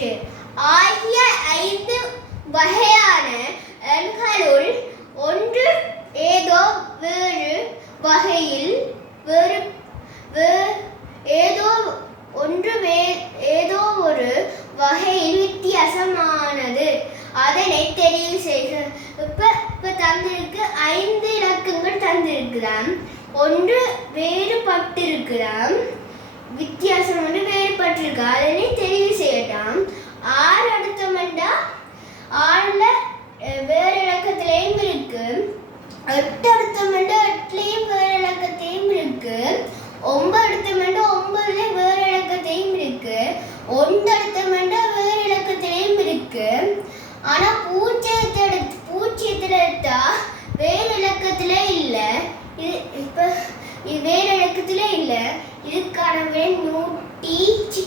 8 ஆகிய 5 வகையான எண்களுள் ஒன்று ஏதோ வேறு வகையில் ஏதோ ஒரு வகையில் வித்தியாசமானது. அதனை தெரிவு செய்க. இப்ப தந்திருக்கு 5 இலக்கங்கள் தந்திருக்கிறான். ஒன்று வேறுபட்டிருக்கிறான், வித்தியாசம் ஒன்று வேறுபட்டிருக்கு. அதனை தெரிவு செய்யலாம். 6 அடுத்தமெண்டா 6ல வேறு இலக்கத்திலையும் இருக்கு. 8 அடுத்தமெண்டா 8லயும் வேறு இலக்கத்தையும் இருக்கு. 9 அடுத்தமெண்டா 9ல வேறு இலக்கத்தையும் இருக்கு. 1 அடுத்தமெண்டா வேறு இலக்கத்திலையும் இருக்கு. ஆனா பூஜ்ஜியத்துல எடுத்தா வேறு இலக்கத்துல இல்ல. இப்ப வேறு இலக்கத்துல இல்ல. இதுக்கான 808